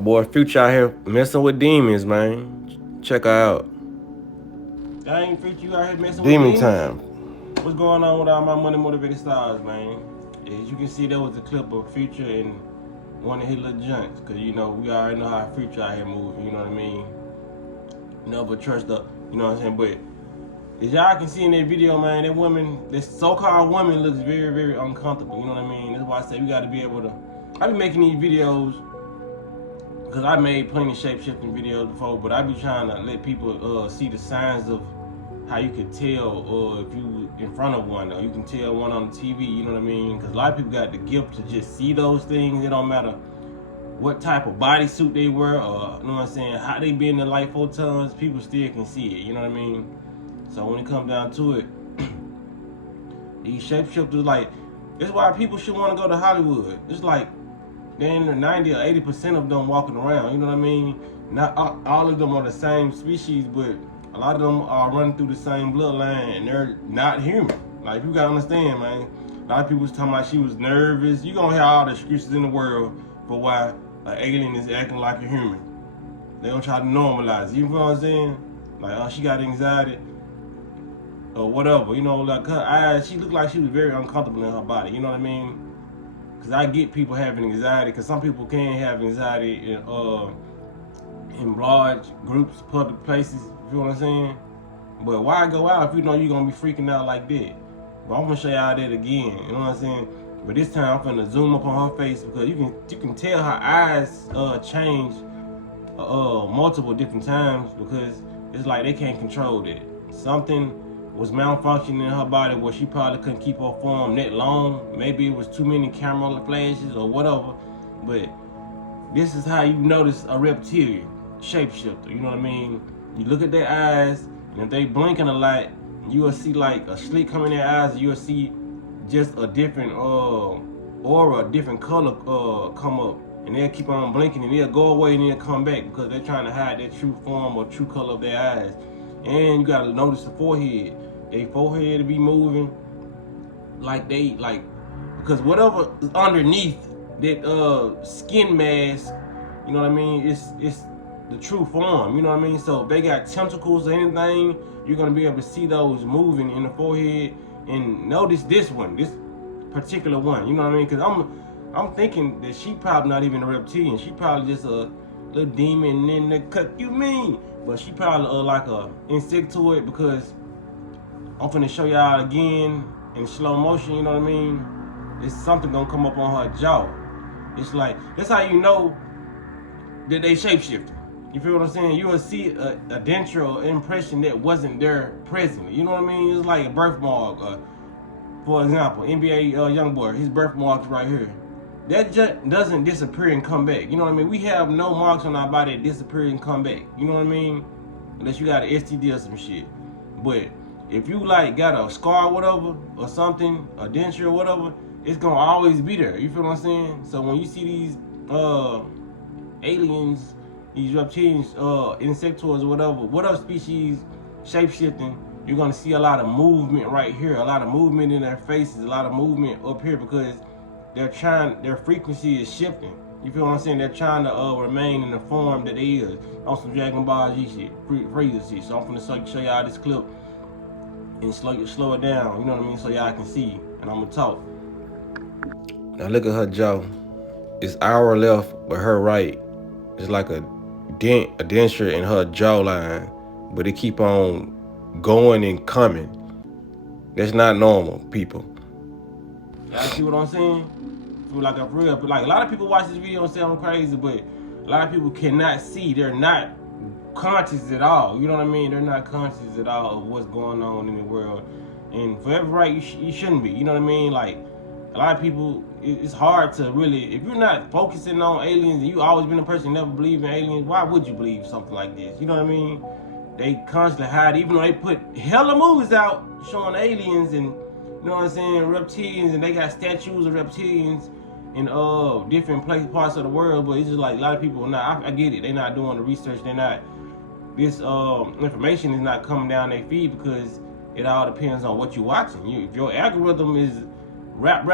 Boy, Future out here messing with demons, man. Check her out. I ain't Future, you out here messing with Demon demons? time. What's going on with all my money motivated stars, man? As you can see, there was a clip of Future and one of his little junks, cause you know we already know how Future out here moving. You know what I mean? Never trust the, you know what I'm saying? But as y'all can see in that video, man, that woman, this so-called woman, looks very, very uncomfortable. You know what I mean? That's why I say we got to be able to. I be making these videos because I made plenty of shape-shifting videos before, but I be trying to let people see the signs of how you can tell if you in front of one, or you can tell one on the TV. You know what I mean? Because a lot of people got the gift to just see those things. It don't matter what type of bodysuit they wear, or you know what I'm saying, how they be in the light photons, people still can see it. You know what I mean? So when it comes down to it, these shapeshifters, like, that's why people should want to go to Hollywood. It's like they're in the 90 or 80% of them walking around. You know what I mean? Not all of them are the same species, but a lot of them are running through the same bloodline, and they're not human. Like, you gotta understand, man. A lot of people was talking about she was nervous. You gonna have all the excuses in the world for why an alien is acting like a human. They gonna try to normalize it. You know what I'm saying? Like, oh, she got anxiety or whatever. You know, like her eyes, she looked like she was very uncomfortable in her body. You know what I mean? Because I get people having anxiety, because some people can have anxiety in large groups, public places. You know what I'm saying? But why go out if you know you're gonna be freaking out like that? But I'm gonna show y'all that again. You know what I'm saying? But this time I'm gonna zoom up on her face, because you can tell her eyes change multiple different times, because it's like they can't control that. Something was malfunctioning in her body where she probably couldn't keep her form that long. Maybe it was too many camera flashes or whatever. But this is how you notice a reptilian shapeshifter. You know what I mean? You look at their eyes, and if they blinking a lot, you will see like a slit come in their eyes. You will see just a different aura, a different color come up, and they'll keep on blinking, and they'll go away and they'll come back, because they're trying to hide their true form or true color of their eyes. And you gotta notice the forehead. Their forehead to be moving like they like, because whatever is underneath that skin mask, you know what I mean, it's the true form. You know what I mean? So if they got tentacles or anything, you're gonna be able to see those moving in the forehead. And notice this one, this particular one. You know what I mean? Because I'm thinking that she probably not even a reptilian. She probably just a little demon in the cut. You mean? But she probably like a insectoid, because I'm finna show y'all again in slow motion. You know what I mean? It's something gonna come up on her jaw. It's like, that's how you know that they shapeshifted. You feel what I'm saying? You will see a denture impression that wasn't there presently. You know what I mean? It's like a birthmark. For example, NBA YoungBoy, his birthmark's right here. That just doesn't disappear and come back. You know what I mean? We have no marks on our body that disappear and come back. You know what I mean? Unless you got an STD or some shit. But if you like got a scar or whatever, or something, a denture or whatever, it's gonna always be there. You feel what I'm saying? So when you see these aliens, these reptilians, insectoids, or whatever species shape-shifting, you're gonna see a lot of movement right here, a lot of movement in their faces, a lot of movement up here, because their frequency is shifting. You feel what I'm saying? They're trying to remain in the form that they is, on some Dragon Ball Z shit, Freezer shit. So I'm gonna show y'all this clip and slow it down. You know what I mean? So y'all can see, and I'm gonna talk. Now look at her jaw. It's our left, but her right. It's like a denture in her jawline, but it keep on going and coming. That's not normal, people. Y'all see what I'm saying? Feel like I'm real, but like a lot of people watch this video and say I'm crazy, but a lot of people cannot see. They're not conscious at all. You know what I mean? They're not conscious at all of what's going on in the world. And for every right, you shouldn't be. You know what I mean? Like, a lot of people, it's hard to really, if you're not focusing on aliens and you always been a person who never believed in aliens, why would you believe something like this? You know what I mean? They constantly hide, even though they put hella movies out showing aliens and, you know what I'm saying, reptilians, and they got statues of reptilians in different parts of the world. But it's just like a lot of people not, I get it, they're not doing the research, they're not, this information is not coming down their feed, because it all depends on what you're watching. If your algorithm is rap,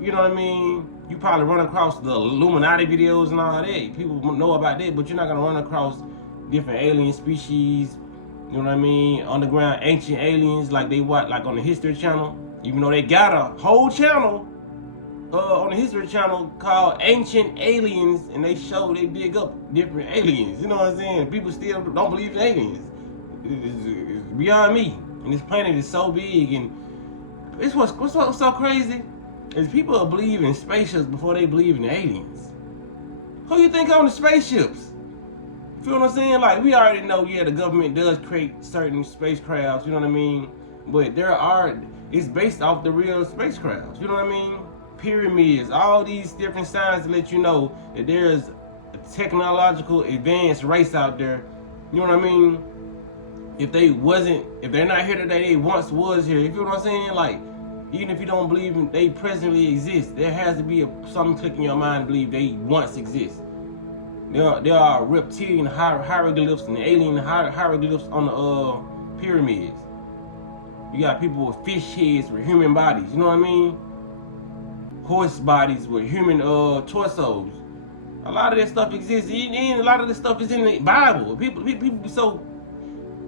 you know what I mean, You probably run across the Illuminati videos and all that. People know about that, but you're not gonna run across different alien species. You know what I mean? Underground ancient aliens, like they what, like on the History Channel. Even though they got a whole channel on the History Channel called Ancient Aliens, and they dig up different aliens. You know what I'm saying? People still don't believe in aliens. It's beyond me. And this planet is so big, and it's what's so crazy is people believe in spaceships before they believe in aliens. Who you think on the spaceships? You feel what I'm saying? Like, we already know, yeah, the government does create certain spacecrafts, you know what I mean? But it's based off the real spacecrafts, you know what I mean? Pyramids, all these different signs to let you know that there's a technological advanced race out there, you know what I mean? If they're not here today, they once was here, you feel what I'm saying? Like, even if you don't believe they presently exist, there has to be something click in your mind to believe they once exist. There are reptilian hieroglyphs and alien hieroglyphs on the pyramids. You got people with fish heads with human bodies, you know what I mean? Horse bodies with human torsos. A lot of that stuff exists, and a lot of this stuff is in the Bible. People be so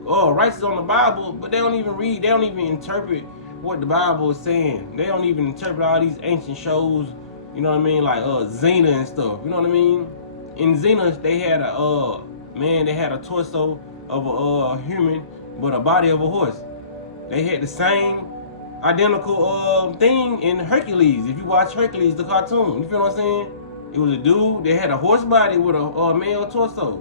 righteous on the Bible, but they don't even read, they don't even interpret what the Bible is saying. They don't even interpret all these ancient shows, you know what I mean, like Xena and stuff, you know what I mean? In Xena, they had a torso of a human, but a body of a horse. They had the same identical thing in Hercules. If you watch Hercules, the cartoon, you feel what I'm saying? It was a dude that had a horse body with a male torso.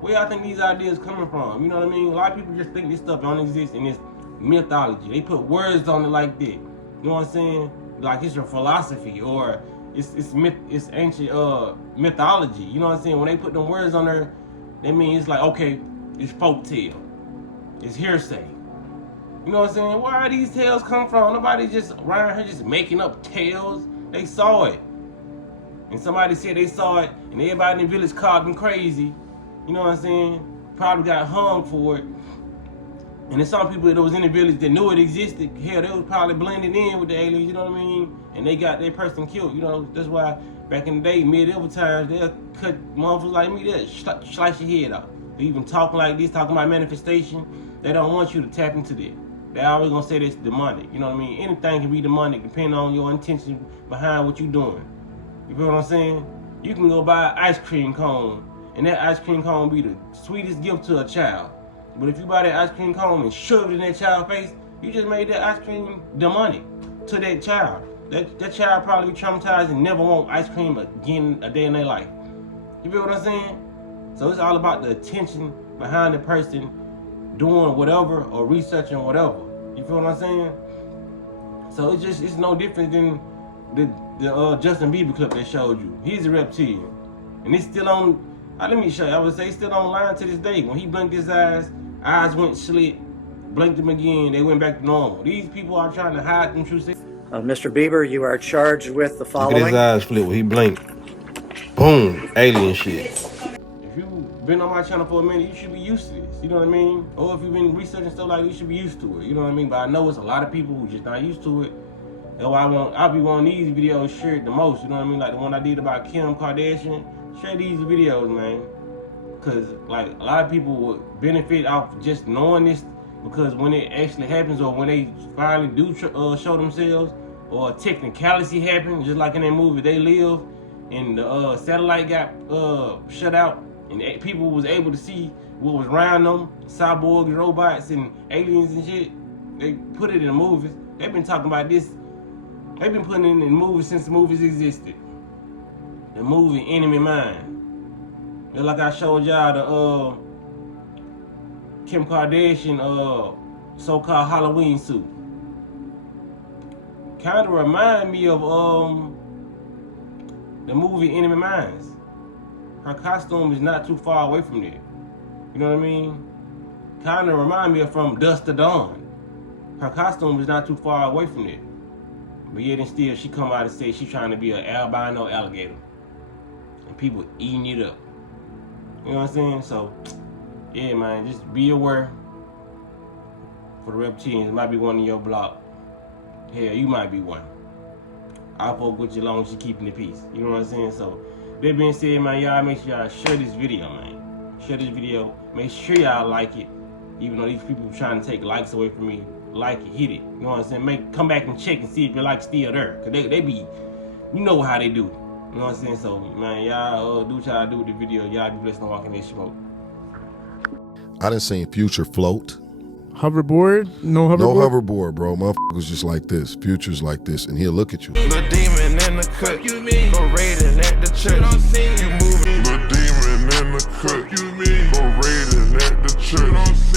Where y'all think these ideas coming from? You know what I mean? A lot of people just think this stuff don't exist in this mythology. They put words on it like that. You know what I'm saying? Like it's your philosophy or it's ancient mythology. You know what I'm saying? When they put them words on there, that means it's like, okay, it's folktale, it's hearsay. You know what I'm saying? Where are these tales come from? Nobody just around here just making up tales. They saw it, and somebody said they saw it, and everybody in the village called them crazy. You know what I'm saying? Probably got hung for it. And there's some people that was in the village that knew it existed. Hell, they was probably blending in with the aliens, you know what I mean? And they got their person killed, you know? That's why back in the day, medieval times, they'll cut motherfuckers like me, they'll slice your head off. They even talking like this, talking about manifestation. They don't want you to tap into that. They always gonna say that's demonic, you know what I mean? Anything can be demonic depending on your intention behind what you're doing. You feel what I'm saying? You can go buy an ice cream cone, and that ice cream cone be the sweetest gift to a child. But if you buy that ice cream cone and shove it in that child's face, you just made that ice cream demonic to that child. That child probably be traumatized and never want ice cream again a day in their life. You feel what I'm saying? So it's all about the attention behind the person doing whatever or researching whatever. You feel what I'm saying? So it's no different than the Justin Bieber clip they showed you. He's a reptilian. And it's still on, let me show you, I would say it's still online to this day. When he blinked his eyes went slit, blinked them again, they went back to normal. These people are trying to hide them true secrets. Mr. Bieber, you are charged with the following. Look at his eyes flip when he blinked. Boom, alien shit. If you've been on my channel for a minute, you should be used to this, you know what I mean? Or if you've been researching stuff like this, you should be used to it, you know what I mean? But I know it's a lot of people who just not used to it. That's why I'll be one of these videos shared the most, you know what I mean? Like the one I did about Kim Kardashian. Share these videos, man. Because like a lot of people would benefit off just knowing this, because when it actually happens or when they finally do show themselves or a technicality happens, just like in that movie They Live, and the satellite got shut out and people was able to see what was around them, cyborgs, robots, and aliens and shit. They put it in the movies. They've been talking about this. They've been putting it in the movies since the movies existed. The movie Enemy Mine. Just like I showed y'all the Kim Kardashian so-called Halloween suit. Kind of remind me of the movie Enemy Mines. Her costume is not too far away from there. You know what I mean? Kind of remind me of From Dusk to Dawn. Her costume is not too far away from there. But yet and still, she come out and say she's trying to be an albino alligator. And people eating it up. You know what I'm saying? So, yeah, man, just be aware for the reptilians. It might be one in your block. Hell, you might be one. I'll fuck with you as long as you keeping the peace. You know what I'm saying? So, that being said, man, y'all make sure y'all share this video, man. Share this video. Make sure y'all like it. Even though these people trying to take likes away from me, like it, hit it. You know what I'm saying? Come back and check and see if your like's still there. Cause they be, you know how they do. You know what I'm saying? So, man, y'all do what y'all do with the video. Y'all be blessed on walking this smoke. I done seen Future float. Hoverboard? No hoverboard? No hoverboard, bro. Motherfuckers just like this. Future's like this, and he'll look at you. The demon in the cut, you mean? Go raiding at the church. You moving. The demon in the cut, you mean? Go raiding at the church.